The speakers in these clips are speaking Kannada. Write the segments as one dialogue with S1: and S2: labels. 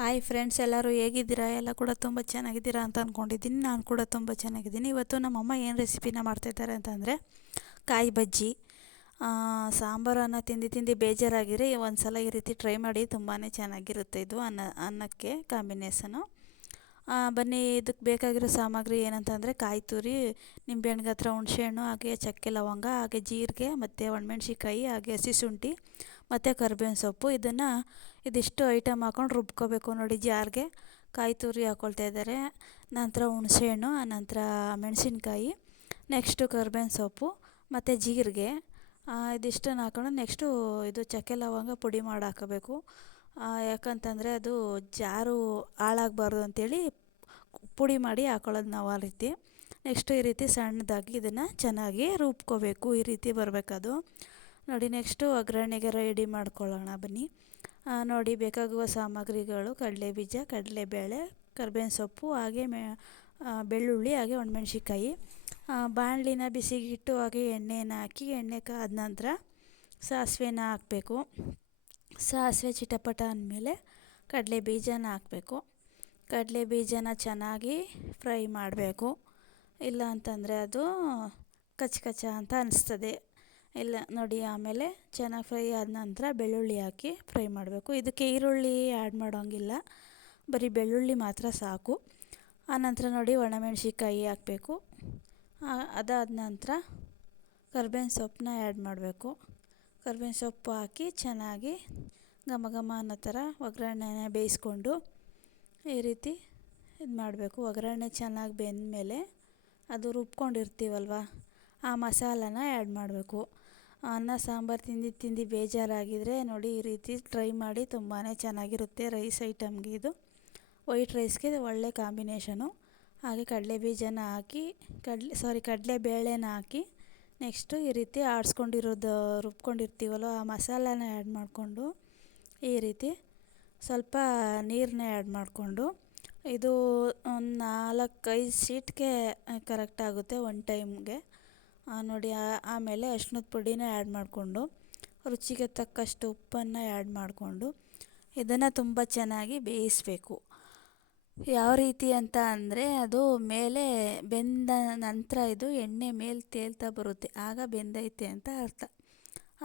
S1: ಹಾಯ್ ಫ್ರೆಂಡ್ಸ್ ಎಲ್ಲರೂ ಹೇಗಿದ್ದೀರಾ? ಎಲ್ಲ ಕೂಡ ತುಂಬ ಚೆನ್ನಾಗಿದ್ದೀರಾ ಅಂತ ಅಂದ್ಕೊಂಡಿದ್ದೀನಿ ನಾನು ಕೂಡ ತುಂಬ ಚೆನ್ನಾಗಿದ್ದೀನಿ. ಇವತ್ತು ನಮ್ಮಮ್ಮ ಏನು ರೆಸಿಪಿನ ಮಾಡ್ತಾಯಿದ್ದಾರೆ ಅಂತಂದರೆ ಕಾಯಿ ಬಜ್ಜಿ. ಸಾಂಬಾರನ್ನು ತಿಂದು ತಿಂದು ಬೇಜಾರಾಗಿರಿ. ಒಂದು ಸಲ ಈ ರೀತಿ ಟ್ರೈ ಮಾಡಿ ತುಂಬಾ ಚೆನ್ನಾಗಿರುತ್ತೆ ಇದು ಅನ್ನ, ಅನ್ನಕ್ಕೆ ಕಾಂಬಿನೇಷನು ಬನ್ನಿ ಇದಕ್ಕೆ ಬೇಕಾಗಿರೋ ಸಾಮಗ್ರಿ ಏನಂತಂದರೆ ಕಾಯಿ ತುರಿ ನಿಂಬೆಹಣ್ಣು ಹತ್ರ ಹುಣಸೆಹಣ್ಣು ಹಾಗೆ ಚಕ್ಕೆ ಲವಂಗ, ಹಾಗೆ ಜೀರಿಗೆ, ಮತ್ತು ಒಣಮೆಣ್ಸಿಕಾಯಿ ಹಾಗೆ ಹಸಿ ಶುಂಠಿ ಮತ್ತು ಕರ್ಬೇವಿನ ಸೊಪ್ಪು, ಇದನ್ನು ಇದಿಷ್ಟು ಐಟಮ್ ಹಾಕೊಂಡು ರುಬ್ಕೋಬೇಕು ನೋಡಿ ಜಾರ್ಗೆ. ಕಾಯಿ ತುರಿ ಹಾಕ್ಕೊಳ್ತಾ ಇದ್ದಾರೆ. ನಂತರ ಹುಣಸೆಹಣ್ಣು ಆನಂತರ ಮೆಣಸಿನ್ಕಾಯಿ ನೆಕ್ಸ್ಟು ಕರ್ಬೇವಿನ ಸೊಪ್ಪು, ಮತ್ತು ಜೀರಿಗೆ. ಇದಿಷ್ಟನ್ನು ಹಾಕೊಂಡು ನೆಕ್ಸ್ಟು ಇದು ಚಕ್ಕೆ ಲವಂಗ ಪುಡಿ ಮಾಡಿ ಹಾಕಬೇಕು. ಯಾಕಂತಂದರೆ ಅದು ಜಾರು ಹಾಳಾಗಬಾರ್ದು ಅಂಥೇಳಿ ಪುಡಿ ಮಾಡಿ ಹಾಕೊಳ್ಳೋದು ನಾವು ಆ ರೀತಿ. ನೆಕ್ಸ್ಟು ಈ ರೀತಿ ಸಣ್ಣದಾಗಿ ಇದನ್ನು ಚೆನ್ನಾಗಿ ರುಬ್ಕೋಬೇಕು. ಈ ರೀತಿ ಬರಬೇಕದು. ನೋಡಿ ನೆಕ್ಸ್ಟು ಒಗ್ಗರಣೆಗೆ ರೆಡಿ ಮಾಡ್ಕೊಳ್ಳೋಣ ಬನ್ನಿ. ನೋಡಿ, ಬೇಕಾಗುವ ಸಾಮಗ್ರಿಗಳು ಕಡಲೆ ಬೀಜ ಕಡಲೆಬೇಳೆ, ಕರ್ಬೇವಿನ ಸೊಪ್ಪು, ಹಾಗೆ ಮೆ ಬೆಳ್ಳುಳ್ಳಿ, ಹಾಗೆ ಒಣಮೆಣ್ಸಿಕಾಯಿ ಬಾಣಲಿನ ಬಿಸಿಗಿಟ್ಟು ಹಾಗೆ ಎಣ್ಣೆನ ಹಾಕಿ, ಎಣ್ಣೆ ಕಾದ ನಂತರ ಸಾಸಿವೆನ ಹಾಕಬೇಕು. ಸಾಸಿವೆ ಚಿಟಪಟ ಅಂದಮೇಲೆ ಕಡಲೆ ಬೀಜನ ಹಾಕಬೇಕು. ಕಡಲೆ ಬೀಜನ ಚೆನ್ನಾಗಿ ಫ್ರೈ ಮಾಡಬೇಕು. ಇಲ್ಲ ಅಂತಂದರೆ ಅದು ಕಚ್ಚ ಕಚ್ಚ ಅಂತ ಅನಿಸ್ತದೆ. ಇಲ್ಲ, ನೋಡಿ, ಆಮೇಲೆ ಚೆನ್ನಾಗಿ ಫ್ರೈ ಆದ ನಂತರ ಬೆಳ್ಳುಳ್ಳಿ ಹಾಕಿ ಫ್ರೈ ಮಾಡಬೇಕು. ಇದಕ್ಕೆ ಈರುಳ್ಳಿ ಆ್ಯಡ್ ಮಾಡೋಂಗಿಲ್ಲ. ಬರೀ ಬೆಳ್ಳುಳ್ಳಿ ಮಾತ್ರ ಸಾಕು. ಆನಂತರ ನೋಡಿ ಒಣಮೆಣ್ಸಿಕಾಯಿ ಹಾಕಬೇಕು. ಅದಾದ ನಂತರ ಕರ್ಬೇವಿನ ಸೊಪ್ಪನ್ನ ಆ್ಯಡ್ ಮಾಡಬೇಕು. ಕರ್ಬೇವಿನ ಸೊಪ್ಪು ಹಾಕಿ ಚೆನ್ನಾಗಿ ಘಮ ಘಮ ಅನ್ನೋ ಥರ ಒಗ್ಗರಣೆನ ಬೇಯಿಸ್ಕೊಂಡು ಈ ರೀತಿ ಇದು ಮಾಡಬೇಕು. ಒಗ್ಗರಣೆ ಚೆನ್ನಾಗಿ ಬೆಂದಮೇಲೆ ಅದು ರುಬ್ಕೊಂಡಿರ್ತೀವಲ್ವ, ಆ ಮಸಾಲನ ಆ್ಯಡ್ ಮಾಡಬೇಕು. ಅನ್ನ, ಸಾಂಬಾರು ತಿಂದು ತಿಂದು ಬೇಜಾರಾಗಿದ್ದರೆ ನೋಡಿ ಈ ರೀತಿ ಟ್ರೈ ಮಾಡಿ ತುಂಬಾ ಚೆನ್ನಾಗಿರುತ್ತೆ ರೈಸ್ ಐಟಮ್ಗೆ ಇದು. ವೈಟ್ ರೈಸ್ಗೆ ಒಳ್ಳೆ ಕಾಂಬಿನೇಷನು ಹಾಗೆ ಕಡಲೆ ಬೀಜನ ಹಾಕಿ, ಕಡಲೆ ಸಾರಿ ಕಡಲೆ ಬೇಳೆನ ಹಾಕಿ ನೆಕ್ಸ್ಟು ಈ ರೀತಿ ಆಡಿಸ್ಕೊಂಡಿರೋದು ರುಬ್ಕೊಂಡಿರ್ತೀವಲ್ಲ ಆ ಮಸಾಲಾನ ಆ್ಯಡ್ ಮಾಡಿಕೊಂಡು ಈ ರೀತಿ ಸ್ವಲ್ಪ ನೀರನ್ನ ಆ್ಯಡ್ ಮಾಡಿಕೊಂಡು ಇದು ಒಂದು ನಾಲ್ಕೈದು ಸೀಟ್ಗೆ ಕರೆಕ್ಟಾಗುತ್ತೆ ಒನ್ ಟೈಮ್ಗೆ ನೋಡಿ ಆಮೇಲೆ ಅರ್ಶ್ನದ ಪುಡಿನ ಆ್ಯಡ್ ಮಾಡಿಕೊಂಡು, ರುಚಿಗೆ ತಕ್ಕಷ್ಟು ಉಪ್ಪನ್ನು ಆ್ಯಡ್ ಮಾಡಿಕೊಂಡು, ಇದನ್ನು ತುಂಬ ಚೆನ್ನಾಗಿ ಬೇಯಿಸಬೇಕು. ಯಾವ ರೀತಿ ಅಂತ ಅಂದರೆ, ಅದು ಮೇಲೆ ಬೆಂದ ನಂತರ ಇದು ಎಣ್ಣೆ ಮೇಲೆ ತೇಲ್ತಾ ಬರುತ್ತೆ. ಆಗ ಬೆಂದೈತೆ ಅಂತ ಅರ್ಥ.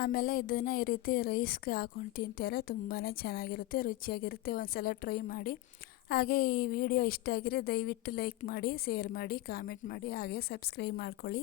S1: ಆಮೇಲೆ ಇದನ್ನು ಈ ರೀತಿ ರೈಸ್ಗೆ ಹಾಕೊಂಡು ತಿಂತಾರೆ ತುಂಬಾ ಚೆನ್ನಾಗಿರುತ್ತೆ, ರುಚಿಯಾಗಿರುತ್ತೆ. ಒಂದು ಸಲ ಟ್ರೈ ಮಾಡಿ. ಹಾಗೆ ಈ ವಿಡಿಯೋ ಇಷ್ಟ ಆಗಿದ್ರೆ ದಯವಿಟ್ಟು ಲೈಕ್ ಮಾಡಿ ಶೇರ್ ಮಾಡಿ ಕಾಮೆಂಟ್ ಮಾಡಿ, ಹಾಗೆ ಸಬ್ಸ್ಕ್ರೈಬ್ ಮಾಡ್ಕೊಳ್ಳಿ.